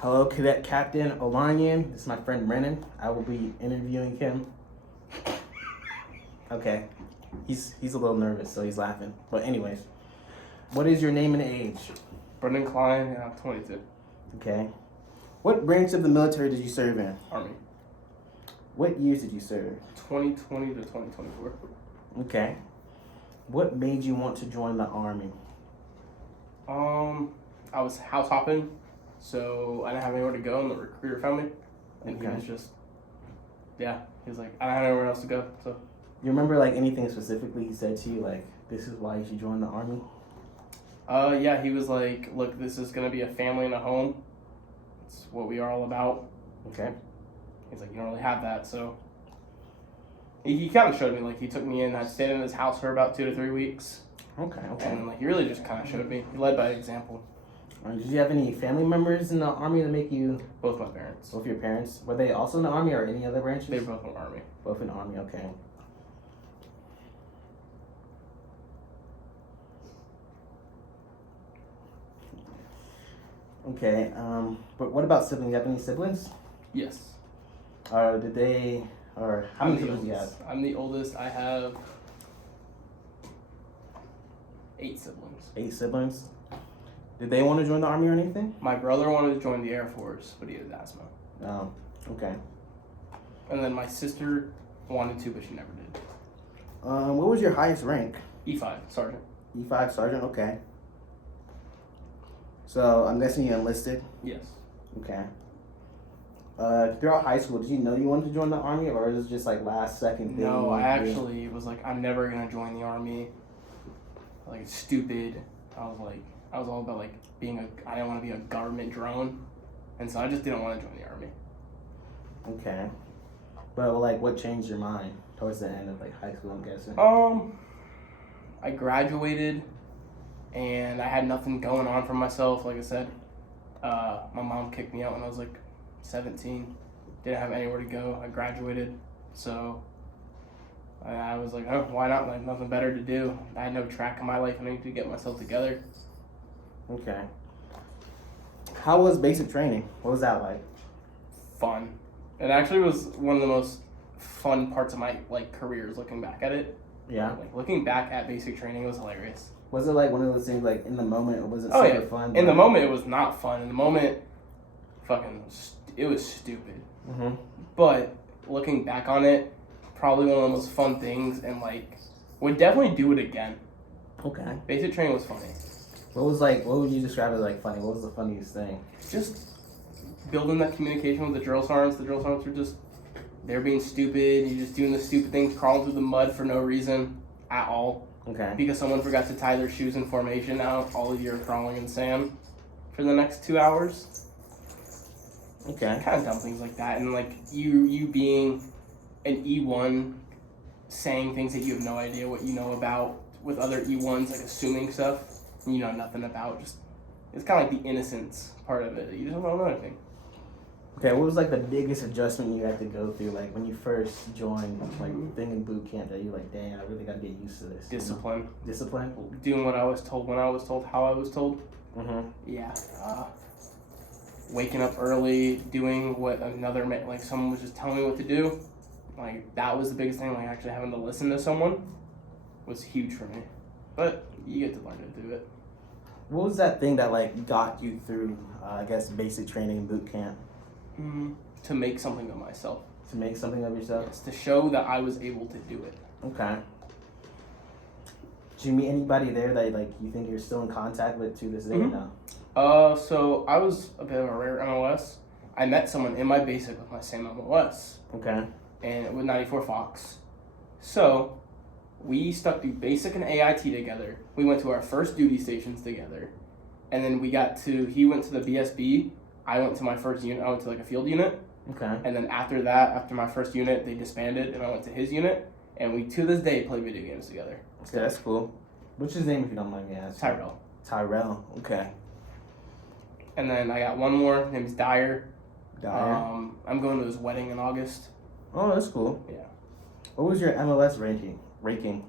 Hello, Cadet Captain Olanian. This is my friend Brennan. I will be interviewing him. Okay. He's a little nervous, so he's laughing. But anyways, what is your name and age? Brendan Klein, yeah, I'm 22. Okay. What branch of the military did you serve in? Army. What years did you serve? 2020 to 2024. Okay. What made you want to join the Army? I was house hopping, so I didn't have anywhere to go, and the recruiter found me. And Okay. he was just, yeah, he was like, I don't have anywhere else to go, so. You remember like anything specifically he said to you, like, this is why you should join the Army? Yeah, he was like, look, this is gonna be a family and a home. It's what we are all about. Okay. He's like, you don't really have that, so. He kind of showed me, like, he took me in, I stayed in his house for about 2 to 3 weeks. Okay. And, like, he really just kind of showed me. He led by example. Did you have any family members in the Army that make you, Both my parents. both your parents, were they also in the Army or any other branches? They were both in the Army. Both in the Army, okay. Okay, but what about siblings? You have any siblings? Yes. Or did they, or how I'm many the siblings do you have? oldest. I'm the oldest. I have 8 siblings. 8 siblings? Did they want to join the Army or anything? My brother wanted to join the Air Force, but he has asthma. Oh, okay. And then my sister wanted to, but she never did. What was your highest rank? E5, sergeant. E5 sergeant, okay. So I'm guessing you enlisted? Yes. Okay. Throughout high school, did you know you wanted to join the Army, or was it just like last second thing? No, I actually was like, I'm never gonna join the Army. Like, it's stupid. I was all about like I didn't want to be a government drone, and so I just didn't want to join the Army. Okay. But like, what changed your mind towards the end of like high school? I'm guessing. I graduated, and I had nothing going on for myself. Like I said, my mom kicked me out when I was like 17. Didn't have anywhere to go. I graduated, so I was like, oh, why not? Like, nothing better to do. I had no track in my life. I needed to get myself together. Okay. How was basic training? What was that like? Fun. It actually was one of the most fun parts of my like careers. Looking back at it, Yeah. like looking back at basic training was hilarious. Was it like one of those things like in the moment, or was it Oh, super yeah. fun? In the moment, it was not fun. In the moment, it was stupid. Mm-hmm. But looking back on it, probably one of the most fun things, and like would definitely do it again. Okay. Basic training was funny. What would you describe as like funny? What was the funniest thing? Just building that communication with the drill sergeants. The drill sergeants were just, they're being stupid. You're just doing the stupid things, crawling through the mud for no reason at all. Okay. Because someone forgot to tie their shoes in formation. Now all of you are crawling in sand for the next 2 hours. Okay. Kind of dumb things like that. And like you being an E1 saying things that you have no idea what you know about with other E1s, like assuming stuff you know nothing about. Just it's kind of like the innocence part of it. You just don't know anything. Okay, what was like the biggest adjustment you had to go through, like when you first joined, like thing in boot camp that you like, dang, I really gotta get used to this. Discipline. You know? Discipline. Doing what I was told when I was told how I was told. Mm-hmm. Yeah. Waking up early, doing what like someone was just telling me what to do. Like that was the biggest thing. Like actually having to listen to someone was huge for me. But you get to learn to do it. What was that thing that like got you through, I guess, basic training boot camp? To make something of myself. To make something of yourself? Yes, to show that I was able to do it. Okay. Did you meet anybody there that like you think you're still in contact with to this day? Mm-hmm. No? So I was a bit of a rare MOS. I met someone in my basic with my same MOS. Okay. And with 94 Fox. So we stuck through basic and AIT together. We went to our first duty stations together. And then he went to the BSB. I went to my first unit. I went to like a field unit. Okay. And then after that, after my first unit, they disbanded and I went to his unit. And we, to this day, play video games together. Okay, that's cool. What's his name if you don't mind me asking? Tyrell. Tyrell, okay. And then I got one more. His name is Dyer. Dyer. I'm going to his wedding in August. Oh, that's cool. Yeah. What was your MLS rating? Rating.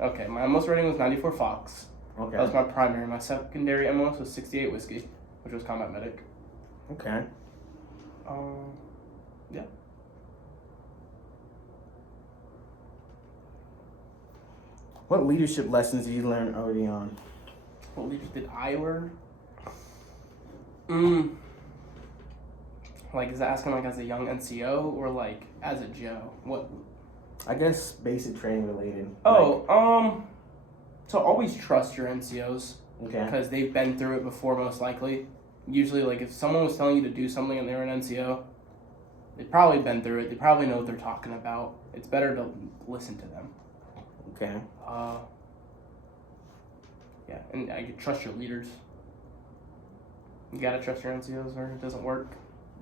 Okay, my MOS rating was 94 Fox. Okay. That was my primary. My secondary MOS was 68 Whiskey, which was Combat Medic. Okay. Yeah. What leadership lessons did you learn early on? What leadership did I learn? Mm. Like, is that asking like as a young NCO or like as a Joe? What? I guess basic training related. Oh, so always trust your NCOs Okay. because they've been through it before, most likely. Usually, like if someone was telling you to do something and they were an NCO, they've probably been through it. They probably know what they're talking about. It's better to listen to them. Okay. Yeah, and I could trust your leaders. You gotta trust your NCOs or it doesn't work.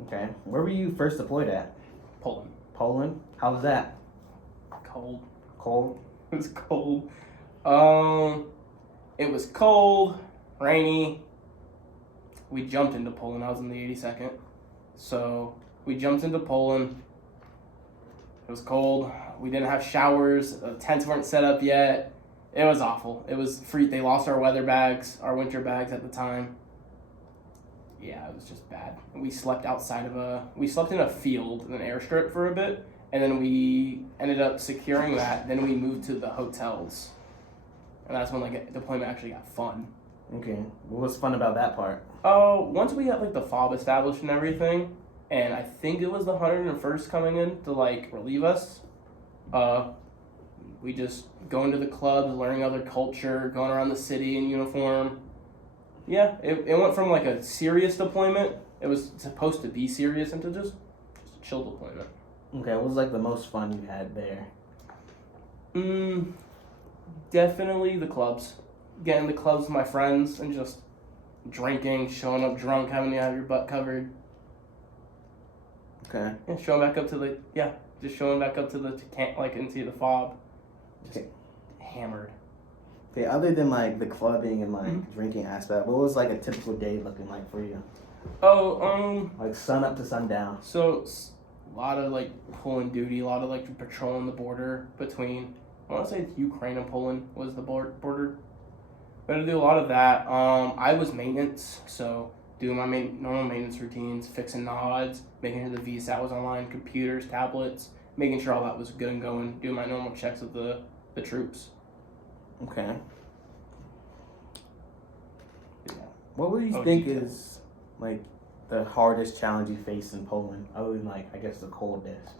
Okay. Where were you first deployed at? Poland. Poland. How was that? Cold. Cold. It was cold. It was cold, rainy. We jumped into Poland. I was in the 82nd. So we jumped into Poland. It was cold. We didn't have showers. The tents weren't set up yet. It was awful. It was free. They lost our weather bags, our winter bags at the time. Yeah, it was just bad. We slept we slept in a field, an airstrip for a bit, and then we ended up securing that. Then we moved to the hotels. And that's when like deployment actually got fun. Okay. What was fun about that part? Once we got like the fob established and everything, and I think it was the 101st coming in to like relieve us. We just go into the clubs, learning other culture, going around the city in uniform. Yeah, it went from like a serious deployment. It was supposed to be serious into just a chill deployment. Okay. What was like the most fun you had there? Definitely the clubs. Getting the clubs with my friends and just drinking, showing up drunk, having to have your butt covered. Okay. Yeah, just showing back up to the can't like into the fob. Just Okay. hammered. Okay. Other than like the clubbing and like drinking aspect, what was like a typical day looking like for you? Like sun up to sundown. So a lot of like pulling duty, a lot of like patrolling the border between. I want to say Ukraine and Poland was the border. We had to do a lot of that. I was maintenance, so doing my normal maintenance routines, fixing nods, making sure the VSAT was online, computers, tablets, making sure all that was good and going, doing my normal checks of the troops. Okay. Yeah. What would you think is like the hardest challenge you faced in Poland, other than like I guess the coldness?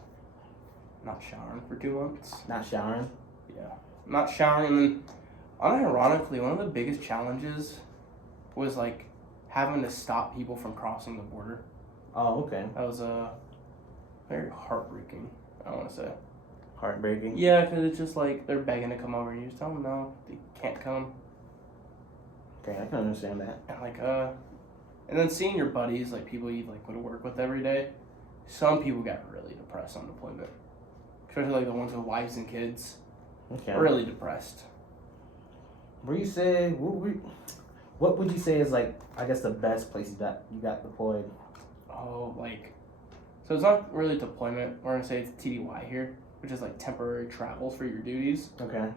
Not showering for 2 months. Not showering. Yeah. Not showering, and then unironically, one of the biggest challenges was like having to stop people from crossing the border. Oh, okay. That was very heartbreaking, I want to say. Heartbreaking. Yeah, because it's just like they're begging to come over and you just tell them no, they can't come. Okay, I can understand that. And and then seeing your buddies, like people you like go to work with every day, some people got really depressed on deployment. Especially like the ones with wives and kids. Okay. Really depressed. What would you say is like I guess the best place you got deployed? Oh, so it's not really deployment. We're gonna say it's TDY here, which is like temporary travels for your duties. Okay.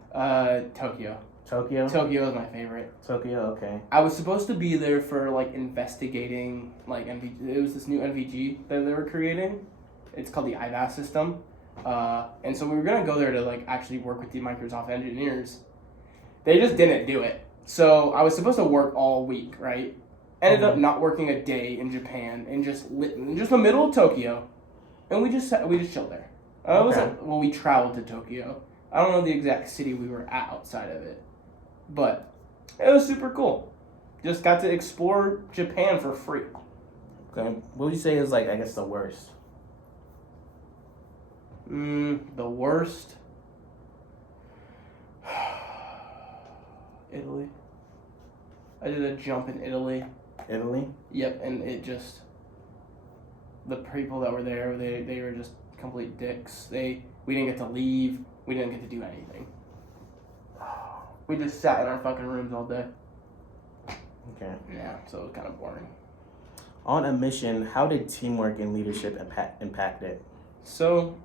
Tokyo. Tokyo. Tokyo is my favorite. Tokyo. Okay. I was supposed to be there for like investigating like NVG. It was this new NVG that they were creating. It's called the IVAS system. And so we were gonna go there to like actually work with the Microsoft engineers. They just didn't do it. So I was supposed to work all week, right? Ended up not working a day in Japan and just in the middle of Tokyo, and we just chilled there. We traveled to Tokyo. I don't know the exact city we were at outside of it, but it was super cool. Just got to explore Japan for free. Okay. What would you say is like I guess the worst? The worst. Italy. I did a jump in Italy. Italy. Yep, and the people that were there, they were just complete dicks. We didn't get to leave. We didn't get to do anything. We just sat in our fucking rooms all day. Okay. Yeah, so it was kind of boring. On a mission, how did teamwork and leadership impact it? So,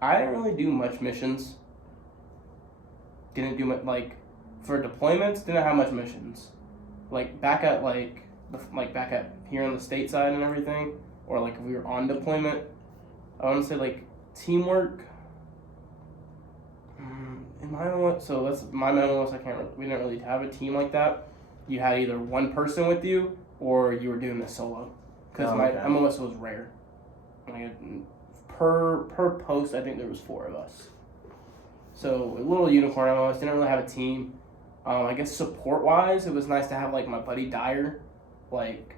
I didn't really do much missions. Didn't do much, for deployments, didn't have much missions. Back at here on the state side and everything, or like if we were on deployment, I want to say like teamwork. In my own, so that's my own. We didn't really have a team like that. You had either one person with you or you were doing this solo, because my MOS was rare. Like per post, I think there was 4 of us. So a little unicorn MOS, didn't really have a team. I guess support wise, it was nice to have like my buddy Dyer. Like,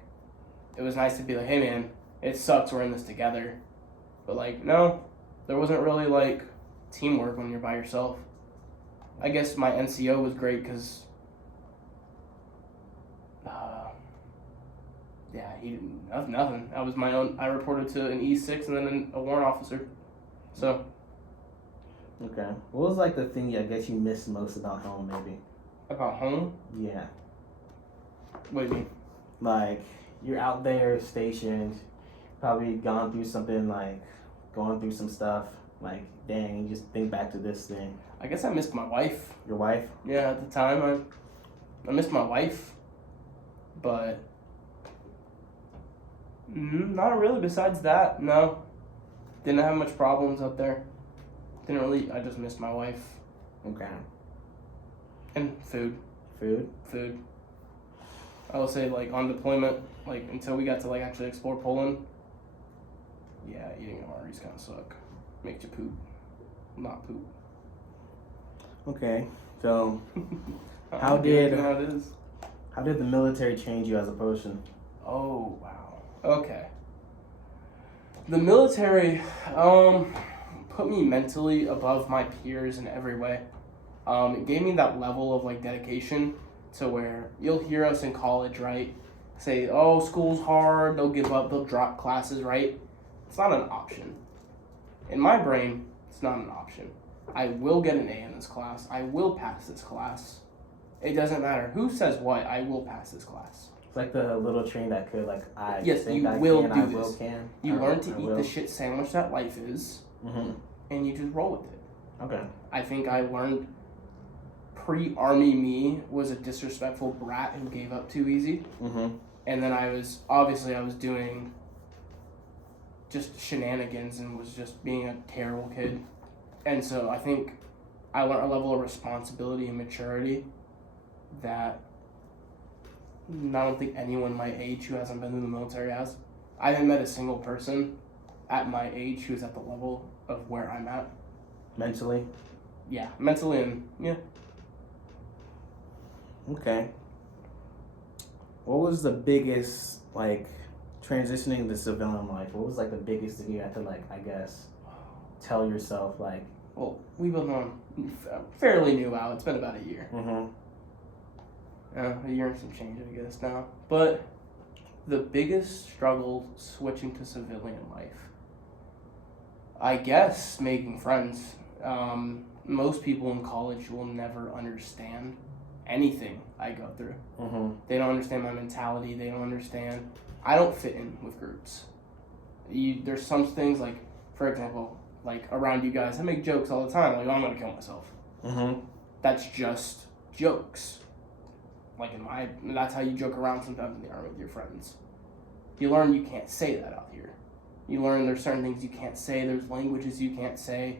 it was nice to be like, hey man, it sucks, we're in this together. But like, no, there wasn't really like teamwork when you're by yourself. I guess my NCO was great because, he didn't, nothing. I was my own. I reported to an E6 and then a warrant officer. So. Okay. What was like the thing I guess you missed most about home, maybe? About home? Yeah. What do you mean? Like, you're out there stationed, probably gone through something, like, going through some stuff. Like, dang, you just think back to this thing. I guess I missed my wife. Your wife? Yeah, at the time, I missed my wife. But, not really besides that, no. Didn't have much problems up there. I just missed my wife. Okay. And food. Food. I will say, like, on deployment, like, until we got to, like, actually explore Poland, yeah, eating MREs kind of suck. Makes you poop. Not poop. Okay, so how did how the military change you as a person? Oh, wow. Okay. The military, put me mentally above my peers in every way. It gave me that level of like dedication to where you'll hear us in college, right? Say, oh, school's hard, they'll give up, they'll drop classes, right? It's not an option. In my brain, it's not an option. I will get an A in this class. I will pass this class. It doesn't matter who says what, I will pass this class. It's like the little train that could, like, You learn to eat the shit sandwich that life is, and you just roll with it. Okay. I think I learned pre-army me was a disrespectful brat who gave up too easy. And then I was doing just shenanigans and was just being a terrible kid. And so I think I learned a level of responsibility and maturity that I don't think anyone my age who hasn't been in the military has. I haven't met a single person at my age who's at the level of where I'm at. Mentally? Yeah, mentally and, yeah. Okay. What was the biggest, like, transitioning to civilian life? What was, like, the biggest thing you had to, like, I guess, tell yourself, like... Well, we've been on fairly new out. It's been about a year. A year and some change, I guess, now. But the biggest struggle switching to civilian life, I guess, making friends. Most people in college will never understand anything I go through. They don't understand my mentality. They don't understand. I don't fit in with groups. There's some things, like, for example, like around you guys, I make jokes all the time, like, oh, I'm going to kill myself. That's just jokes. Like, that's how you joke around sometimes in the army with your friends. You learn you can't say that out here. You learn there's certain things you can't say. There's languages you can't say.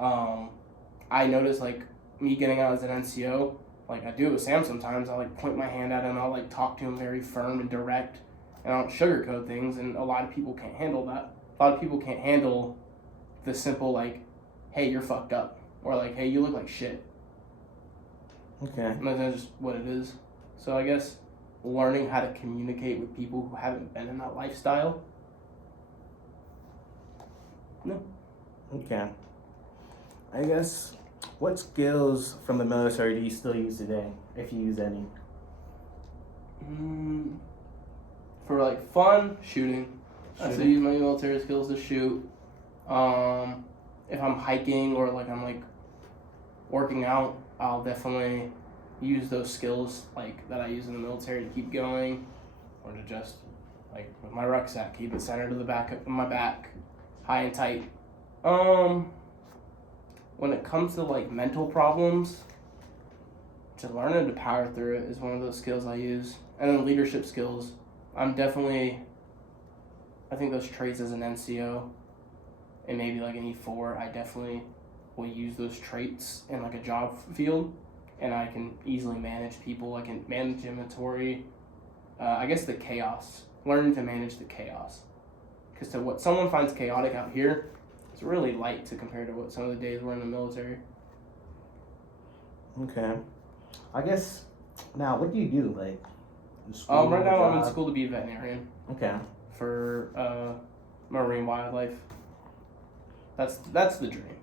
I notice, like, me getting out as an NCO, like I do with Sam sometimes, I like point my hand at him, I'll like talk to him very firm and direct, and I don't sugarcoat things, and a lot of people can't handle that. A lot of people can't handle the simple, like, hey, you're fucked up, or like, hey, you look like shit. Okay. And that's just what it is. So I guess learning how to communicate with people who haven't been in that lifestyle. No. Okay. I guess, what skills from the military do you still use today, if you use any? For like fun, shooting. I still use my military skills to shoot. If I'm hiking or like I'm like working out, I'll definitely use those skills like that I use in the military to keep going, or to just like with my rucksack, keep it centered to the back of my back, high and tight. When it comes to like mental problems, just learning to power through it is one of those skills I use. And then leadership skills, I think those traits as an NCO and maybe like an E4, I definitely will use those traits in like a job field, and I can easily manage people. I can manage inventory. I guess the chaos, learning to manage the chaos. Because to what someone finds chaotic out here, it's really light to compare to what some of the days were in the military. Okay. I guess now, what do you do? Like, in school, Right now I'm in job? school to be a veterinarian Okay. for marine wildlife. That's the dream.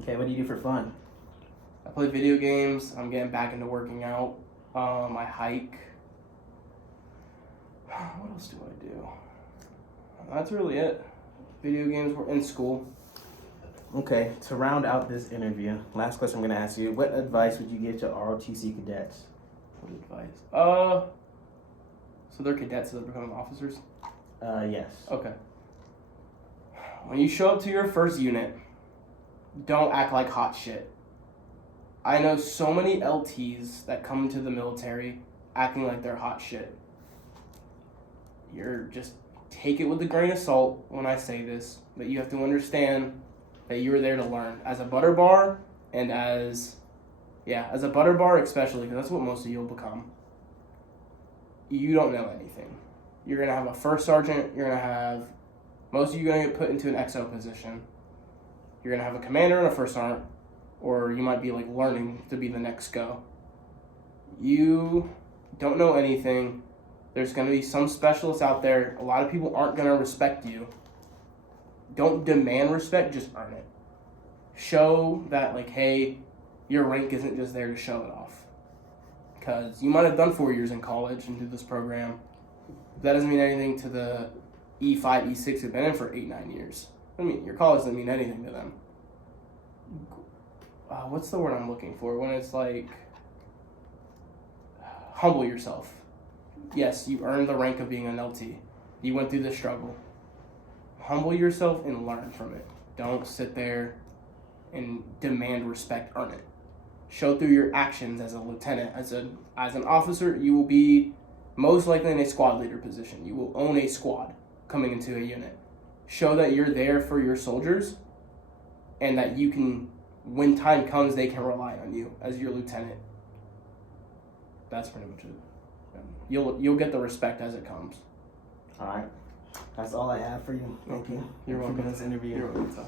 Okay. What do you do for fun? I play video games. I'm getting back into working out. I hike. What else do I do? That's really it. Video games. We're in school. Okay. To round out this interview, last question I'm gonna ask you: what advice would you give to ROTC cadets? What advice? So they're cadets that are becoming officers? Yes. Okay. When you show up to your first unit, don't act like hot shit. I know so many LTs that come into the military acting like they're hot shit. You're just take it with a grain of salt when I say this, but you have to understand that you're there to learn as a butter bar and as a butter bar especially, because that's what most of you will become. You don't know anything. You're gonna have a first sergeant. Most of you are gonna get put into an XO position. You're gonna have a commander and a first sergeant, or you might be like learning to be the next go. You don't know anything. There's gonna be some specialists out there. A lot of people aren't gonna respect you. Don't demand respect, just earn it. Show that like, hey, your rank isn't just there to show it off. Because you might have done 4 years in college and do this program. That doesn't mean anything to the E5, E6 who've been in for 8-9 years. I mean, your college doesn't mean anything to them. What's the word I'm looking for? When it's like, humble yourself. Yes, you earned the rank of being an LT. You went through the struggle. Humble yourself and learn from it. Don't sit there and demand respect, earn it. Show through your actions as a lieutenant. As an officer, you will be most likely in a squad leader position. You will own a squad coming into a unit. Show that you're there for your soldiers and that you can, when time comes, they can rely on you as your lieutenant. That's pretty much it. You'll get the respect as it comes. All right. That's all I have for you. Thank you. You're welcome. For this interview. You're welcome.